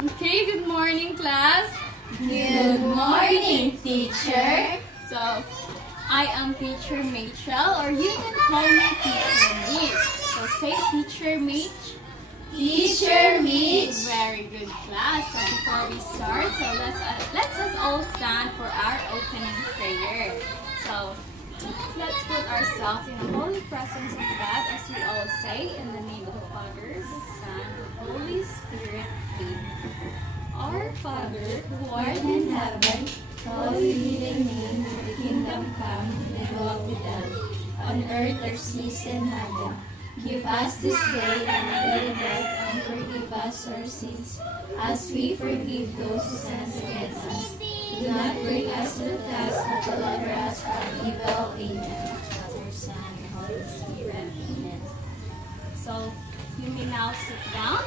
Okay, good morning, class. Good morning, teacher. So, I am Teacher Machel, or you can call me Teacher Mitch. So, say Teacher Mitch. Teacher Mitch. Very good, class. So, before we start, let's us all stand for our opening prayer. So, let's put ourselves in the holy presence of God as we all say, in the name of the Father, the Son, the Holy Spirit. Amen. Our Father, who art in heaven, hallowed be thy name, the kingdom come, thy will be done, on earth as it is in heaven. Give us this day our daily bread, and forgive us our sins, as we forgive those who sin against us. Do not bring us to the test, but deliver us from evil. Amen. Father, Son, and Holy Spirit. Amen. So, you may now sit down.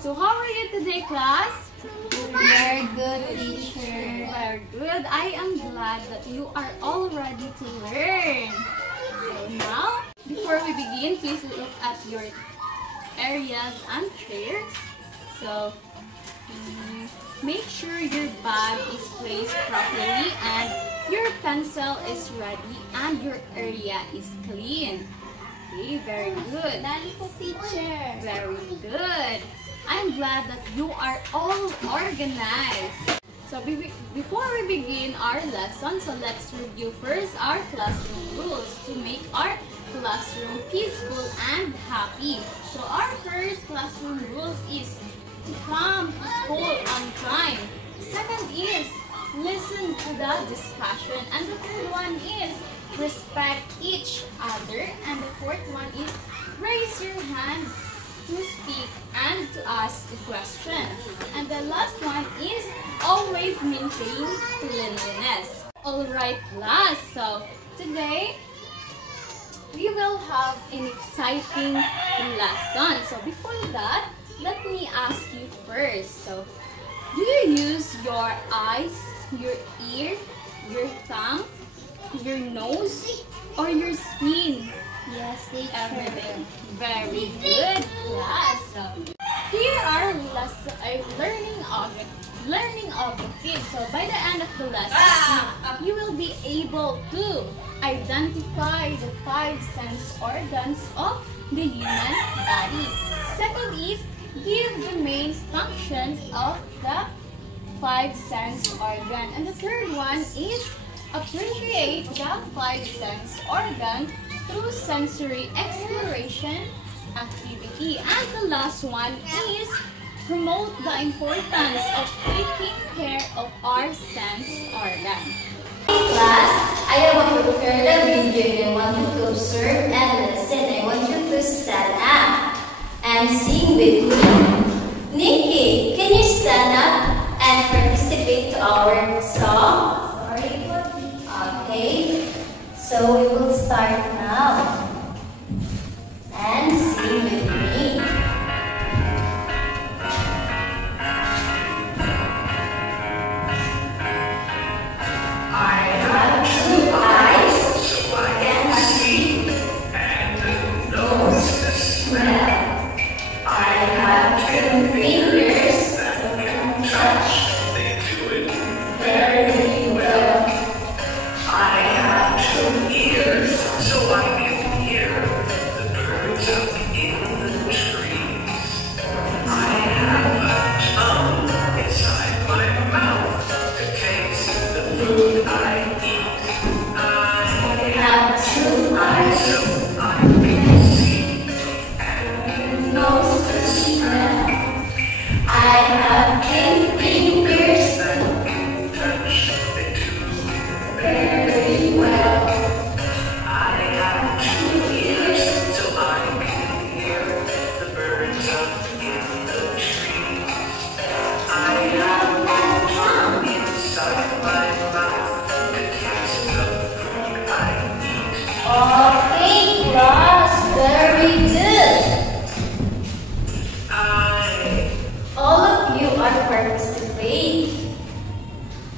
So, how are you today, class? Very good, teacher. Very good. I am glad that you are all ready to learn. So now, before we begin, please look at your areas and chairs. So, make sure your bag is placed properly and your pencil is ready and your area is clean. Okay, very good. Teacher. Very good. I'm glad that you are all organized. So before we begin our lesson, so let's review first our classroom rules to make our classroom peaceful and happy. So our first classroom rules is to come to school on time. Second is listen to the discussion. And the third one is respect each other. And the fourth one is raise your hand to speak and to ask a question. And the last one is always maintain cleanliness. Alright, class. So today we will have an exciting lesson. So before that, let me ask you first. So do you use your eyes, your ear, your tongue, your nose, or your skin? Yes, teacher. Everything. Very good, class. So, here are learning objectives. So by the end of the lesson, you will be able to identify the 5 sense organs of the human body. Second is give the main functions of the 5 sense organ. And the third one is appreciate the 5 sense organ through sensory exploration activity. And the last one is promote the importance of taking care of our sense organ. Class, I have prepared a video and I want you to observe and listen. I want you to stand up and sing with me. Nikki, can you stand up and participate to our song? Sorry. Okay. So we will start now. And sing with me. I have 2 eyes, so I can see, and a nose to smell. I have 2 fingers that can touch. They do it very well. I have 2 ears, so I can hear the birds up in the trees. I have a tongue inside my mouth to taste the food I eat. I have 2 eyes, so I can see, and a nose to smell. I have 8 fingers that can touch. They do very well. I have 2 ears, so I can hear the birds up in the trees. I have 1 tongue inside my mouth to taste the food I eat. Okay, class, very good. All of you are participating.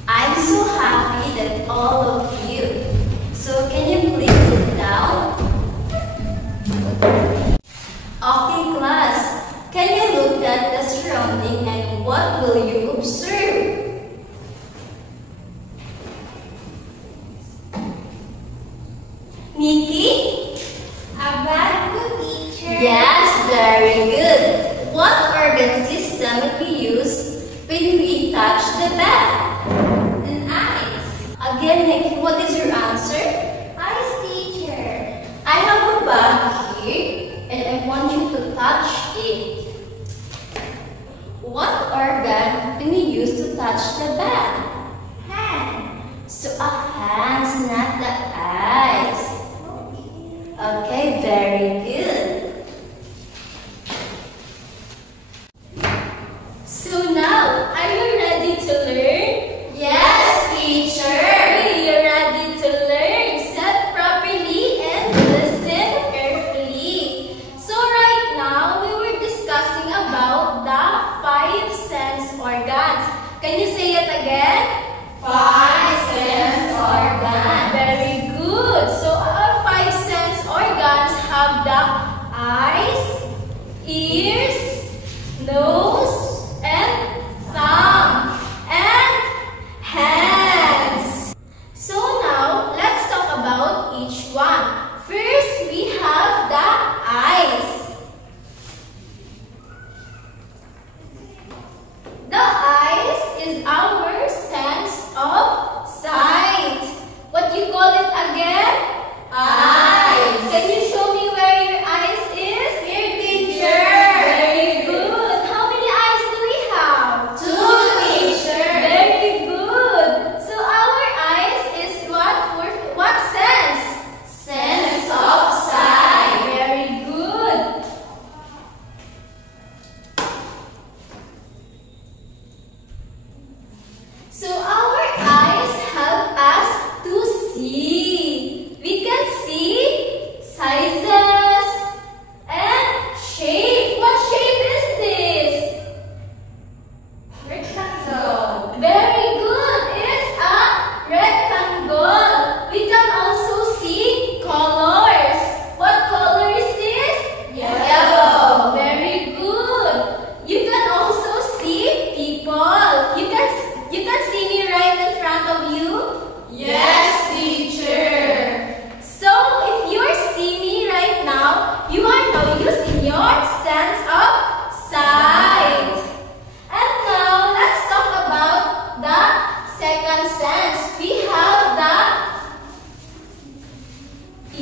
I'm so happy that all of you. So can you please sit down? Okay, class. Can you look at the surrounding observe. Nikki? A very good teacher. Yes, very good. What organ system we use when we touch the bag? An ice. Again, Nikki, what is your answer? Ice teacher. I have a bag here and I want you to touch it. What organ do we use to touch the bag? Hand. So a hands, not the eyes. Okay, very good. So now, are you ready to learn? Yes, teacher. Are you ready to learn? Sit properly and listen carefully. So right now, we were discussing about the 5 sense organs. Can you say it again? 5 sense organs. Very good. So our 5 sense organs have the eyes, ears, nose, and thumb, and hands. So now, let's talk about each one. First, we have the eyes. The eyes is our sense of sight. What you call it again? Eyes. Can you show me where your eyes is? Here, teacher. Very good. How many eyes do we have? 2, teacher. Very good. So our eyes is what sense? Sense of sight. Very good. So our eyes help us to see. We can see sizes and shape. What shape is this? Rectangle. Very good. It's a rectangle. We can also see colors. What color is this? Yellow. Very good. You can also see people. You can see me right in front of you. Yes, teacher. So if you see me right now, you are now using your sense of sight. And now let's talk about the second sense. We have the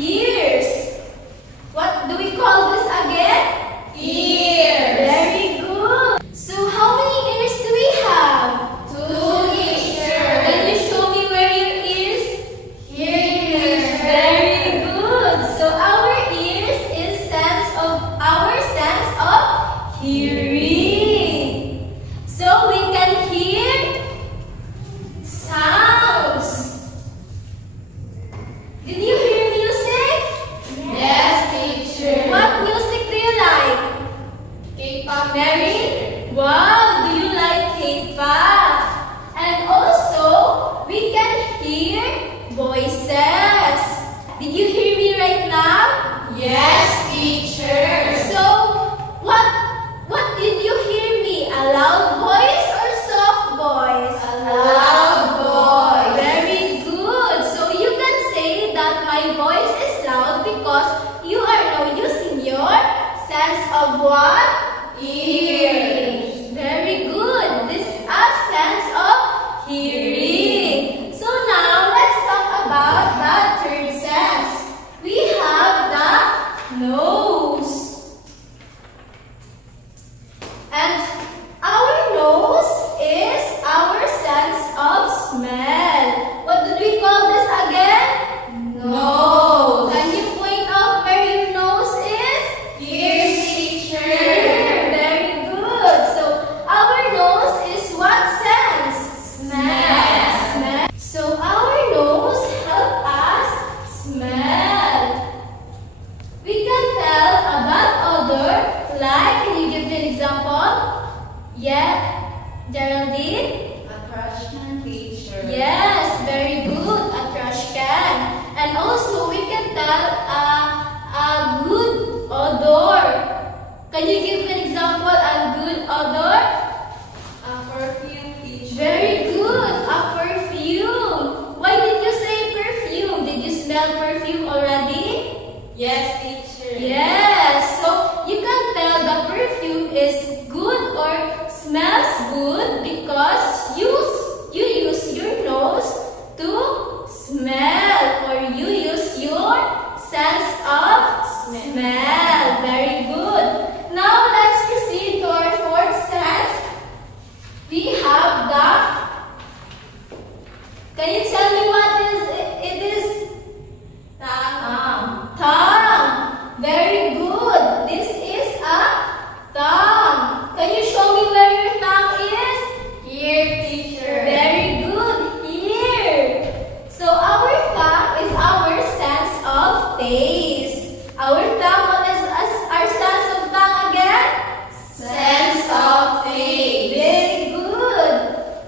ears. What do we call this again? Ears. Very good. So how many ears do we have? 2, teacher. Can you show me where your ears? Here. Very good. So our ears is our sense of hearing. So we can hear sounds. Did you hear music? Yes, teacher. What music do you like? K-pop. Mary? Wow, do you like K-pop? And also, we can hear voices. Did you hear me right now? Yes, teacher. So, what did you hear me? A loud voice or soft voice? A loud voice. Very good. So, you can say that my voice is loud because you are now using your sense of what? Ears. Very good. This is a sense of hearing. So now let's talk about the third sense. We have the nose. And our nose is our sense of smell. What did we call this again? Nose. Can you point out where your nose is? Here, teacher. Very good. So our nose is what sense? Smell. Smell. So our nose help us smell. We can tell a bad odor. Like, can you give me an example? Yeah, Geraldine. A trash can, teacher. Yes, very good. A trash can. And also, we can tell a good odor. Can you give an example? A good odor? A perfume smells good because you use your nose to smell, or you use your sense of smell. Very good. Now let's proceed to our fourth sense. We have the, can you tell me what it is? Tongue. Tongue. Very good. This is a tongue. Can you show me where your tongue is? Here, teacher. Very good. Here. So our tongue is our sense of taste. Our tongue, what is our sense of tongue again? Sense of taste. Very good.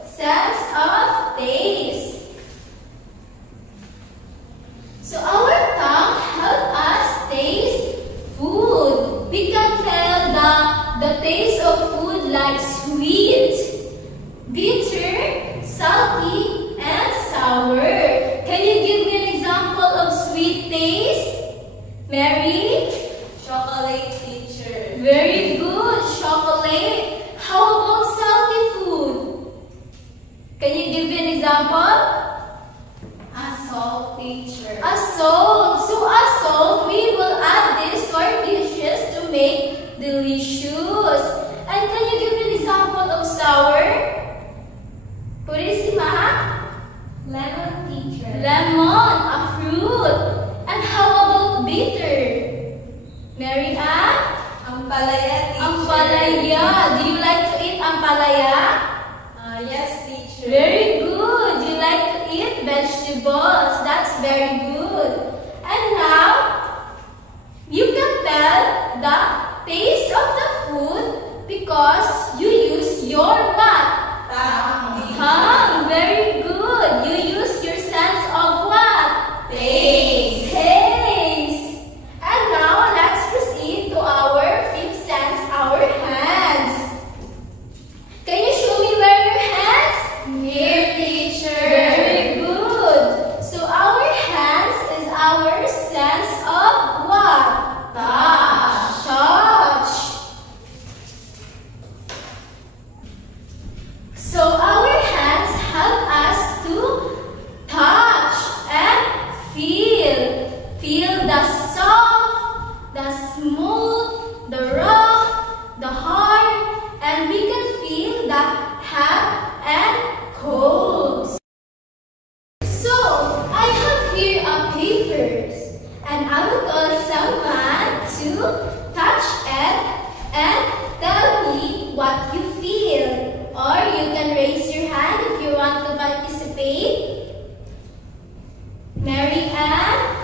Sense of taste. So our tongue helps us taste food. We can tell the taste of food like sweet, bitter, salty, and sour. Can you give me an example of sweet taste? Mary? Chocolate, teacher. Very good. Chocolate. How about salty food? Can you give me an example? A salt, teacher. A salt. So a salt, we will add this to our dishes to make delicious. And can you give me an example of sour? Purissima? Lemon, teacher. Lemon, a fruit. And how about bitter? Mary Ann? Ampalaya, teacher. Ampalaya. Do you like to eat ampalaya? Yes, teacher. Very good. You like to eat vegetables. That's very good. And now, you can tell the taste of the food because you use your what? Tongue, teacher. Tongue. Very good. You use your sense of what? Taste. Taste. And now, let's proceed to our fifth sense, our hands. Can you show me where your hands? Here, teacher. Very good. So our hands is our sense of what? Touch. Touch. So our hands help us to touch and feel. Feel the soft, the smooth, the rough, the hard, and we can feel the hot and cold. So I have here a papers, and I will call someone to touch it and tell me what you feel. Or you can raise your hand if you want to participate. Mary Ann?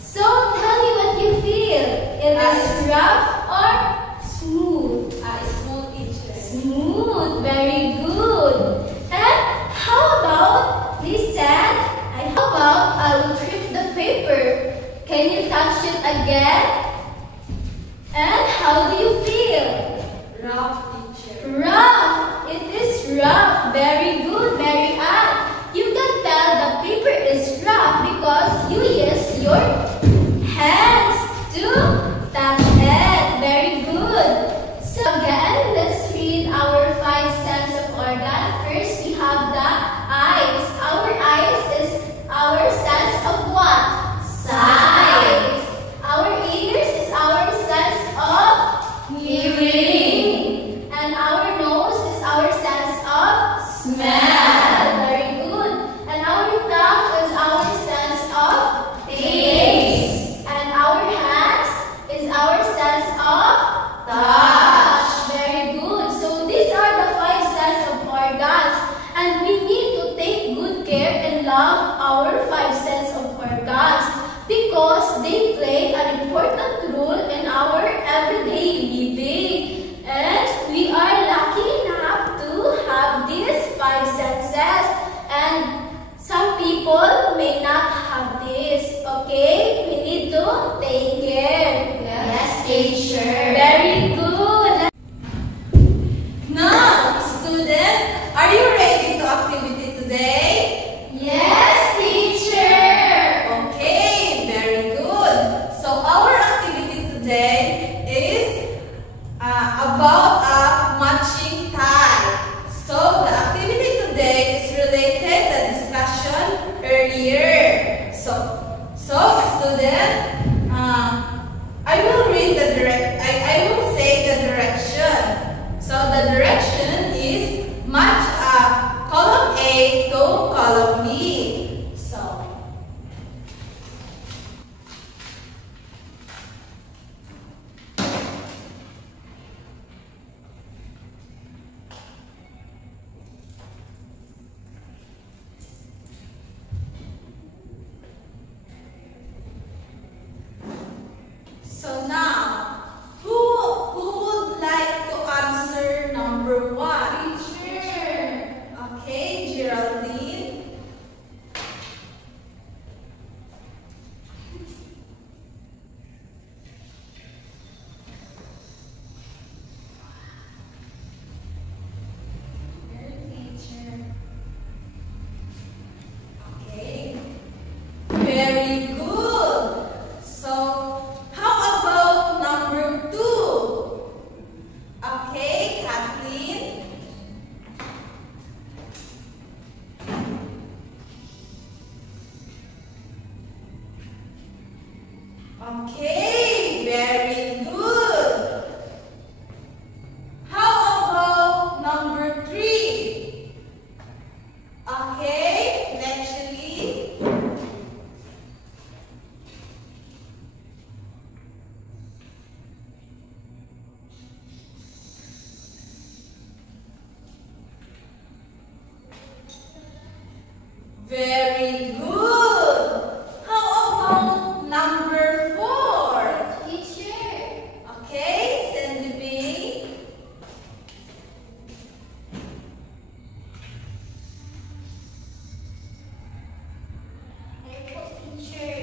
So tell me what you feel. It is rough or smooth? Smooth, teacher. Smooth, very good. And how about listen? And how about I will flip the paper? Can you touch it again? And how do you feel? Rough, teacher. Rough. It is rough. Very good, Mary Ann. You can tell the paper is rough because you use your hands to touch it. Very good. So again, let's read our five sense of organ. First, we have the eyes. Our eyes is our sense of what? Sight. Our ears is our sense of hearing. And our nose is our sense of smell. Very good. And our tongue is our sense of taste. And our hands is our sense of touch. Very good. So these are the five sense of organs. And we need to take good care and love our five sense of organs because they play an important role in our everyday living. And we are lucky enough to have these five senses. And some people may not have this. Okay? We need to take care. Yes, teacher. Very good. Now, student, are you ready to activity today? Yes, teacher. Okay, very good. So our activity today is about a matching tie. So the activity today is related to the discussion earlier. So student, I will read the I will say the direction. So the direction is match column A to column B. So now, who would like to answer number 1? Teacher. Okay, Geraldine. Teacher. Okay, very good. So, how about number 2? Okay, Kathleen. Okay, very good. How about number 3? Okay, naturally. Very good. How about number 4? Teacher. Okay, Sandy B. Teacher.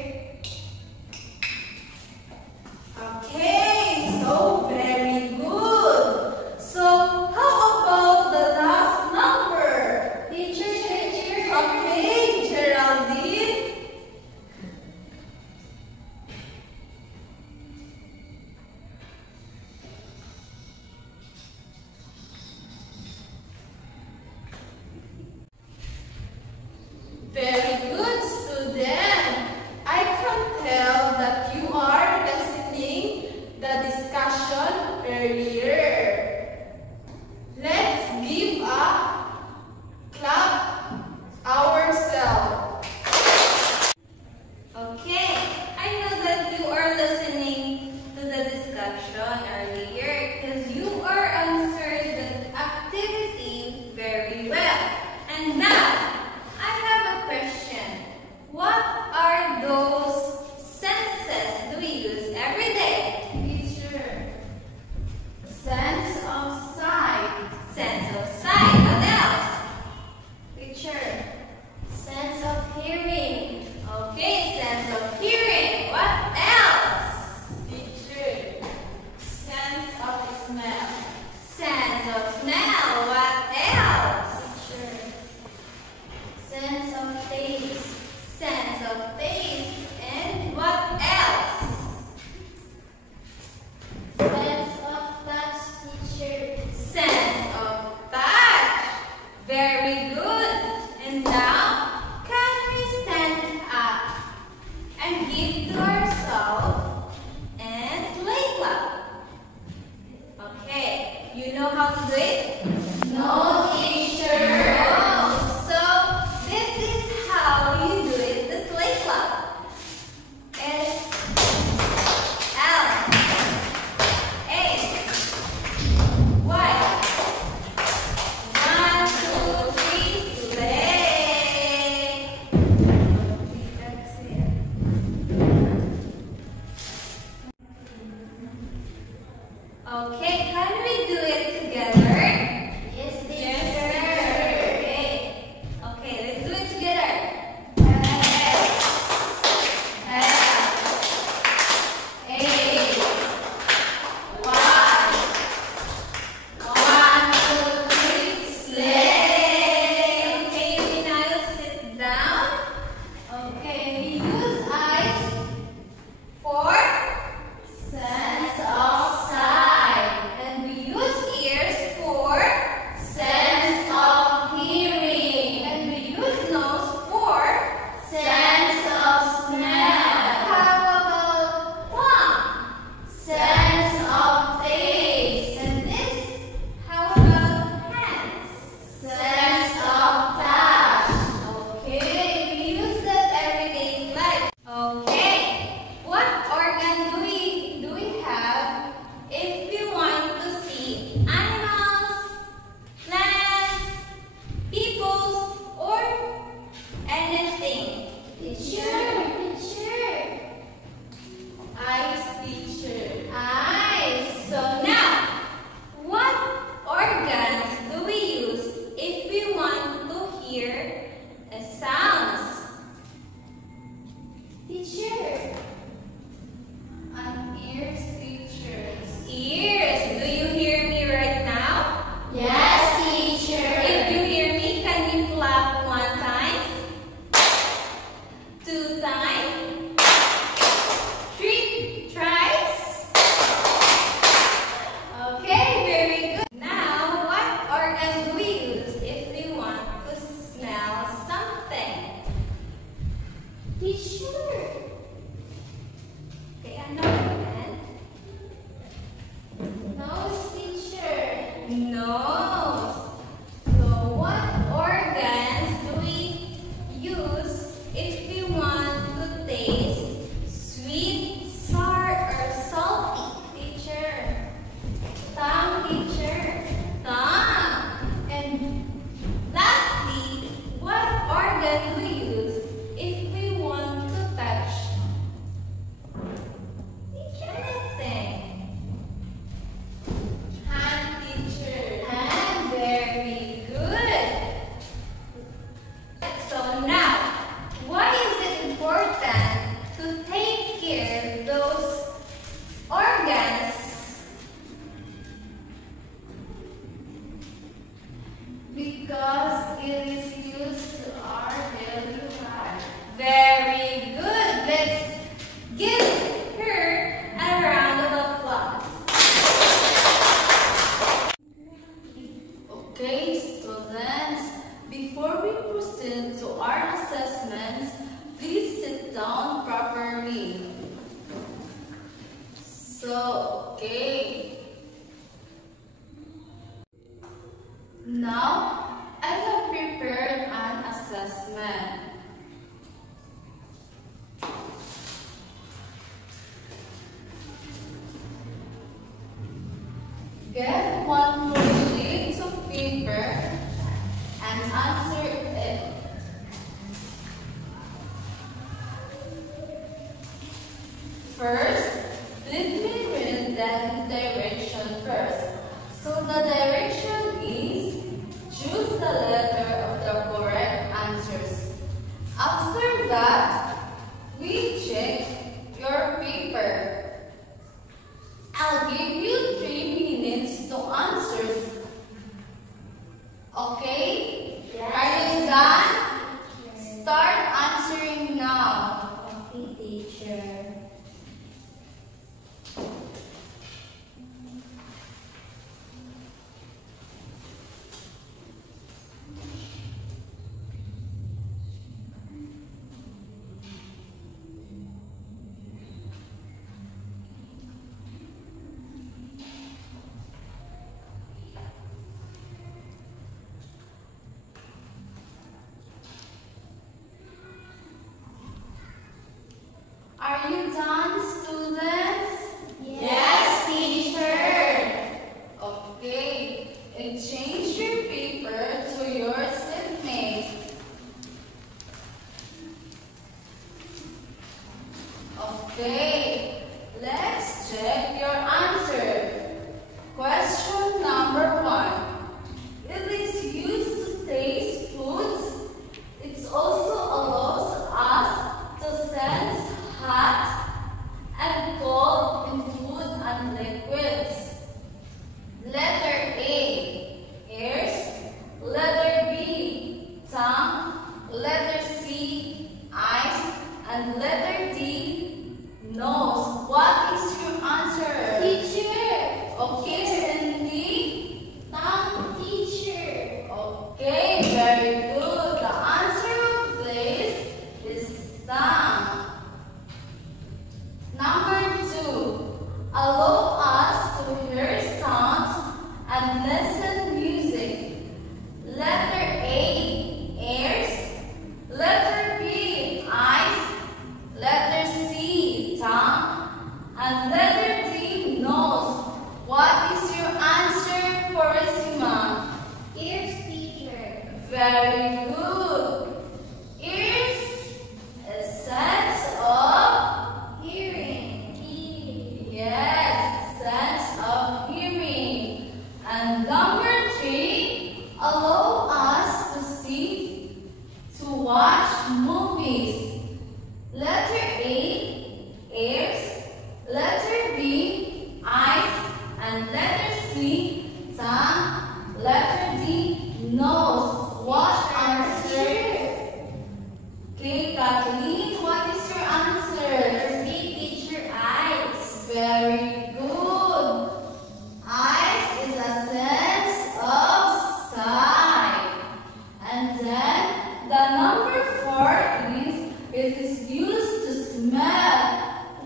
Okay, so very good. So how about the last number? Teacher. Okay, Geraldine. Very good, student. I can tell that you are listening the discussion earlier. Let's give a clap ourselves. Okay, I know that you are listening to the discussion earlier because you are answered the activity very well. And now, I have a question. What are those senses do we use every day? Teacher. Sense of sight. Sense of sight. What else? Teacher. Sense of hearing. Okay, sense of hearing. What else? Teacher, sense of smell. Sense of smell. What else? Teacher. Sense of taste. Sense of taste. And what else? Sense of touch. Teacher. Sense of touch. Very good. And now, can we stand up and give to ourselves and slay clap? Okay, you know how to do it? No, teacher. Oh, so this is how you do it, the slay clap. S L A Y. 1, 2, 3, slay. That's it. Okay, can we do it together? Yes, teacher. Okay. Okay, let's do it together. Sense of sight. And Get one more sheet of paper and answer it. First, let me read the direction first. So the direction is choose the letter of the correct answers. After that, we check your paper. I'll give you 3 minutes to answer. Okay? Yes. Are you done? Start answering now. Okay, teacher. Are you done, students? Yes, teacher. Okay. Exchange your paper to your seatmate. Okay. Let's check your answer. Question number 1. It is used to taste foods. It also allows us to sense hot and cold in food and liquids. Letter A, ears. Letter B, tongue. Letter C, eyes. And letter D, nose. What is your answer? Teacher. Okay, Cindy. Tongue, teacher. Okay, very good. The answer of this is tongue. Number 2. Allow us to hear sounds and listen music. Letter A, ears. Letter B, eyes. Letter C, tongue. And letter D, nose. What is your answer, Porissima? Ears, teacher. Very good. Ears, a sense of Hearing. yes, sense of hearing. And number 3, allow us to see, to watch movies. Letter A, ears. Letter B, eyes. And letter C, tongue. Letter D, nose. What answer? Okay, Kathleen, what is your answer? B, teacher, eyes. Very good. Eyes is a sense of sight. And then the number 4 is it is used to smell.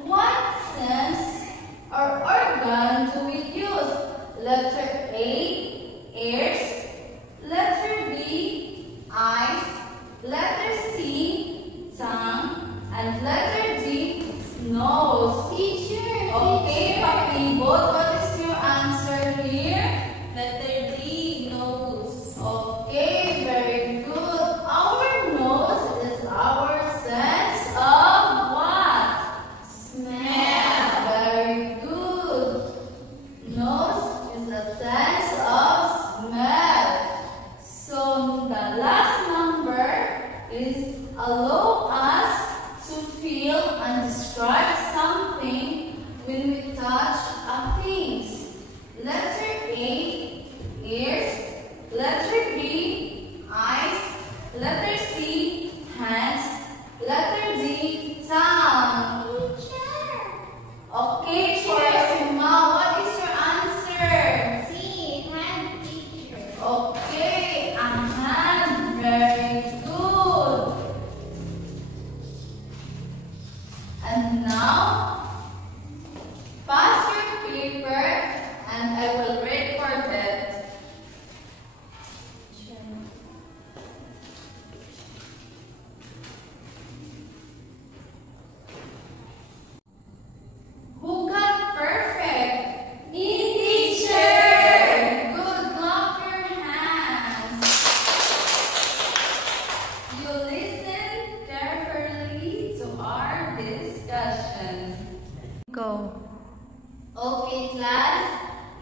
What sense or organ do we use? Letter A, ears. Letter B, eyes. Letter C, tongue. And letter D, nose. Teacher. Okay, Papibot, what is your answer here? Letter D, nose. Okay, very good. Our nose is our sense of what? Smell. Very good. Nose is a sense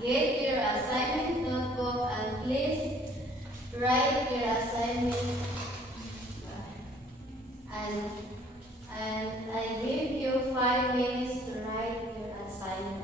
get your assignment notebook and please write your assignment. And I give you 5 minutes to write your assignment.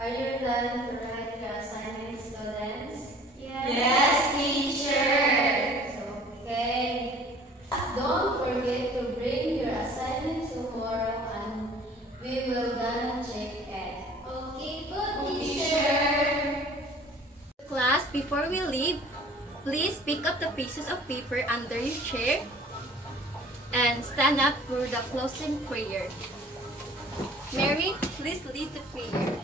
Are you done to write your assignment, students? Yes, teacher. Okay. Don't forget to bring your assignment tomorrow and we will gonna check it. Okay, good, Teacher. Class, before we leave, please pick up the pieces of paper under your chair and stand up for the closing prayer. Mary, please lead the prayer.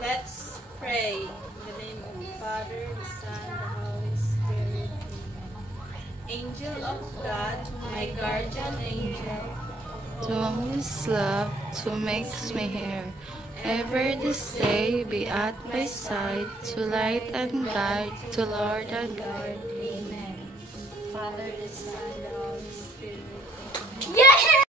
Let's pray. In the name of the Father, the Son, the Holy Spirit. Angel of God, my guardian angel, To always love, to makes me hear. Ever this day be at my side, to light and guide, to Lord and guide. Amen. Father, the Son, the Holy Spirit. Yeah!